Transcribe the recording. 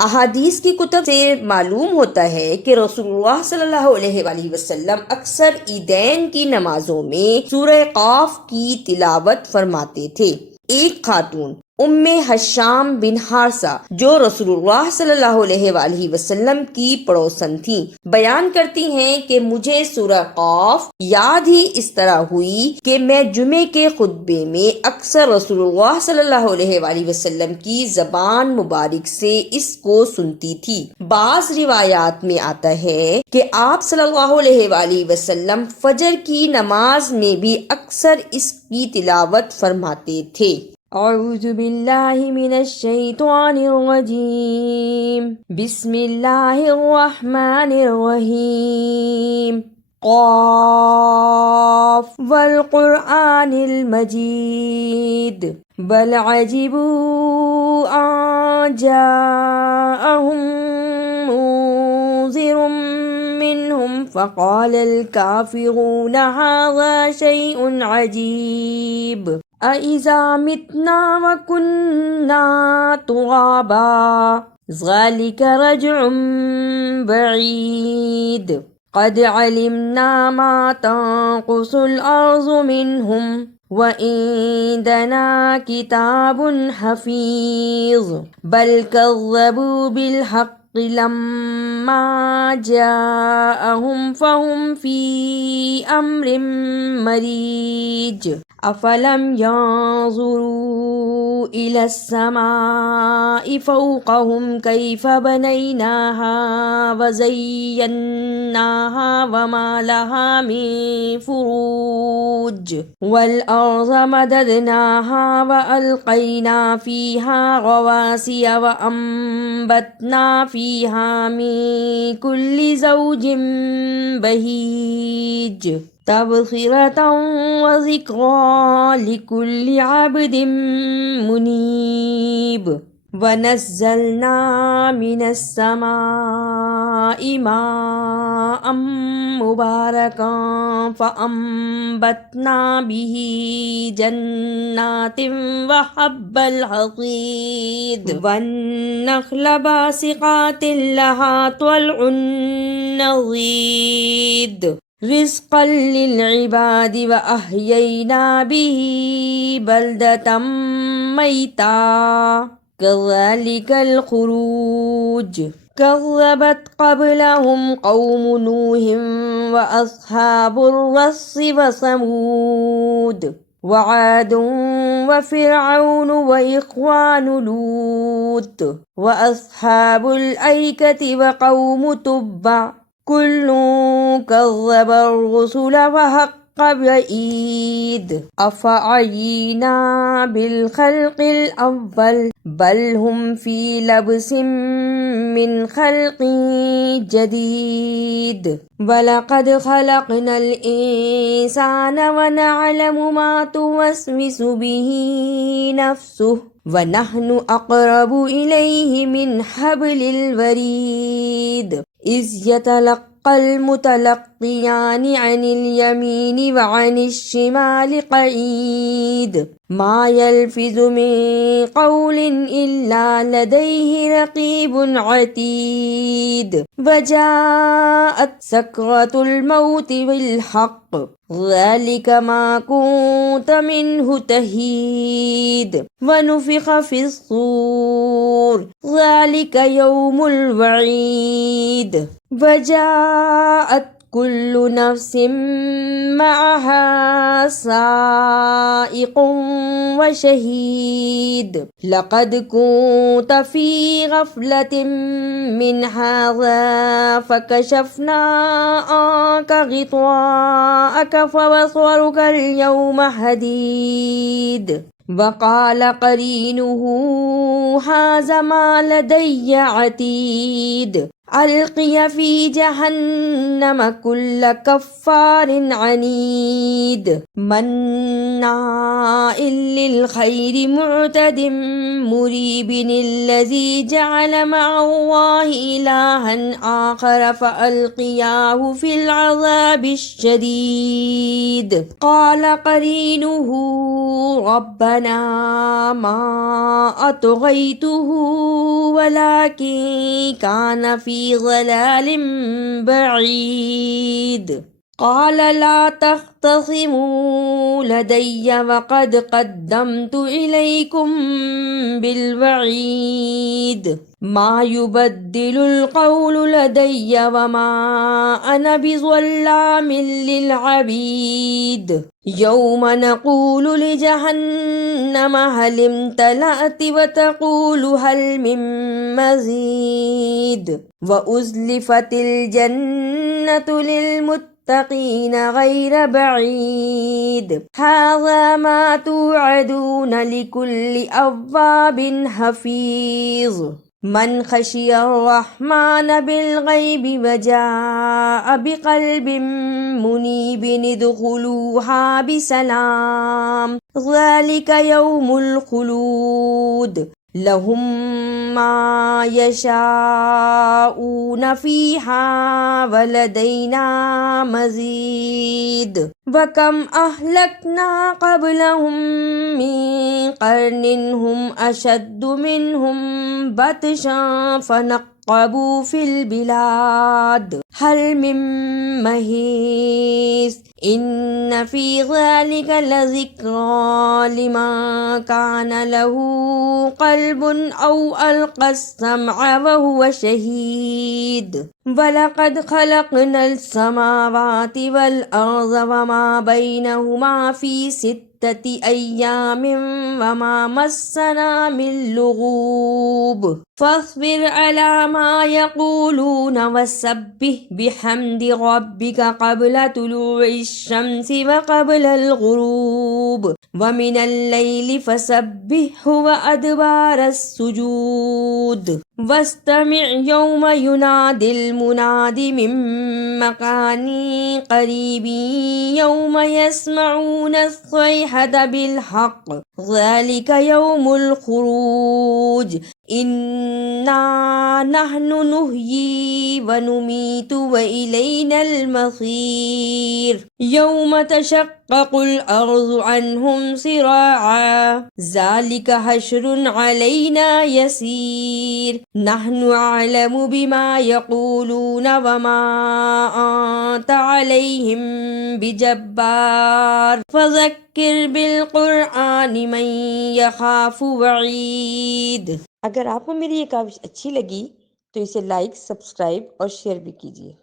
अहादीस की कुतुब से मालूम होता है कि रसूलुल्लाह सल्लल्लाहु अलैहि वसल्लम अक्सर ईदैन की नमाजों में सूरह काफ की तिलावत फरमाते थे। एक खातून उम्मे हशाम बिन हारसा जो रसूलुल्लाह सल्लल्लाहु अलैहि वसल्लम की पड़ोसन थी, बयान करती हैं कि मुझे सूरह काफ याद ही इस तरह हुई कि मैं जुमे के खुतबे में अक्सर रसूलुल्लाह सल्लल्लाहु अलैहि वसल्लम की जबान मुबारक से इसको सुनती थी। बाज रिवायात में आता है कि आप सल्लल्लाहु अलैहि वसल्लम फजर की नमाज में भी अक्सर इसकी तिलावत फरमाते थे। औज़ु बिल्लाहि मिनश शैतानिर रजीम, बिस्मिल्लाहिर रहमानिर रहीम, क़ाफ वल क़ुरआनिल मजीद, बल अजिबू अन जाअहुम मुनज़िरुम मिनहुम फ़क़ालल काफ़िरूना हाज़ा शैउन अजीब, अइज़ा मितना व कुन्ना तुराबा ज़ालिका रज्उम बईद, क़द अलिमना मा तंक़ुसुल अर्ज़ु मिनहुम व इंदना किताबुन हफ़ीज़, बल कज़्ज़बू बिल हक़्क़ि लम्मा जाअहुम फ़हुम फ़ी अम्रिन मरीज, अफलम यंज़ुरू इलस समाई फ़ौक़हुम कैफ़ बनैनाहा व ज़य्यन्नाहा व मा लहा मिन फ़ुरूज, वल अर्ज़ मददनाहा व अलक़ैना फ़ीहा रवासिय व अम्बतना फ़ीहा मिन कुल्लि ज़ौजिन बहीज, तबसिरतन व ज़िक्रा लिकुल्लि अब्दिन मुनीब, व नज़्ज़लना मिनस समाई माअन मुबारकन फ़अंबतना बिही जन्नातिन व हब्बल हसीद, वन्नख़्ल बासिक़ातिन लहा त्वलउन नज़ीद, रिज़्क़न लिल इबादि व अह्यैना बिही बल्दतम मैता, कज़ालिकल ख़ुरूज, कज़्ज़बत क़ब्लहुम क़ौम नूहिन व अस्हाबुर रस्सि व समूद, व आदुन व फ़िरऔन व इख़वानु लूत, व अस्हाबुल ऐकति व क़ौम तुब्बा, कुल्लुन कज़्ज़बर रुसुल व हक़्क़ वईद, अफ़अयीना बिल ख़ल्क़िल अव्वल, बल हुम फ़ी लब्सिन मिन ख़ल्क़िन जदीद, वलक़द ख़लक़नल इंसाना व नअलमु मा तुवस्विसु बिही नफ़्सुहु, व नहनु अक़रबु इलैहि मिन हब्लिल वरीद, इज़ यतलक़्क़ल मुतलक़्क़ियानि अनिल यमीनि व अनिश शिमालि क़ईद, मा यल्फ़िज़ु मिन क़ौलिन इल्ला लदैहि रक़ीबुन अतीद, व जाअत सकरतुल मौति बिल हक़्क़, ज़ालिका मा कुन्त मिन्हु तहीद, व नुफ़िख़ फ़िस्सूर, ज़ालिका यौमुल वईद, व जाअत कुल्लु नफ़्सिन मअहा साइक़ुन व शहीद, लक़द कुन्त फ़ी ग़फ़लतिन मिन हाज़ा फ़कशफ़ना अन्का ग़ित्वाअक फ़बसरुका अल-यौम हदीद, वक़ाल क़रीनुहु हाज़ा मा लदय्य अतीद, अलक़िय फ़ी जहन्नम कुल्ल कफ़्फ़ारिन अनीद, मन्नाइल लिल ख़ैरि मुअतदिन मुरीबिन, अल्लज़ी जअल मअल्लाहि इलाहन आख़र फ़अल्क़ियाहु फ़िल अज़ाबिश शदीद, क़ाल क़रीनुहु रब्बना मा अतग़य्तुहु वलाकिन कान फी ज़लालिम बईद क़ाल ला तख़्तसिमू लदय्य वक़द क़द्दमतु इलैकुम बिलवईद मा युबद्दिलुल क़ौलु लदय्य वमा अना बिज़ल्लामिल लिलअबीद यौम नक़ूलु लिजहन्नम हल इम्तलअति व तक़ूलु हल मिन मज़ीद व उज़्लिफ़तिल जन्नतु लिलमुत्तक़ीन गैर बईद हाज़ा मा तुअदून लिकुल्लि अव्वाबिन हफ़ीज़ मन खशियर रहमान बिलगैबि वजाअ बिक़ल्बिन मुनीबिन इदख़ुलूहा बिसलाम ज़ालिका यौमुल ख़ुलूद लहुम मा यशाऊन फ़ीहा वलदैना मज़ीद वकम अहलकना क़ब्लहुम मिन क़र्निन हुम अशद्दु मिनहुम बतशन फ़नक़्क़बू फ़िल बिलाद हल मिन महीस इन्न फ़ी ज़ालिका लज़िक्रा लिमन कान लहू क़ल्बुन औ अलक़स्समअ व हुवा शहीद वलक़द ख़लक़नल समावाति वल अर्ज़ वमा बैनहुमा फ़ी सित्तति अय्यामिन वमा मस्सना मिन लुग़ूब फ़स्बिर अला मा यक़ूलून वसब्बिह बिहम्दि रब्बिका क़ब्ल तुलूइश शम्सि व क़ब्लल ग़ुरूब व मिनल लैलि फ़सब्बिहु व अदबारस सुजूद वस्तमिअ यौम युनादिल मुनादि मिन मकानि क़रीबिन यौम यस्मऊन अस्सयहत बिलहक़ ज़ालिका यौमुल ख़ुरूज इन्ना नहनु नुह्यी व नुमीतु व इलैनल मसीर यौम तशक़्क़क़ुल अर्ज़ु अन्हुम सिराआ ज़ालिका हश्रुन अलैना यसीर नहनु अअलमु बिमा यक़ूलून वमा अंत अलैहिम बिजब्बार फ़ज़क्किर बिलक़ुरआनि मन यख़ाफ़ु वईद। अगर आपको मेरी ये काविश अच्छी लगी तो इसे लाइक, सब्सक्राइब और शेयर भी कीजिए।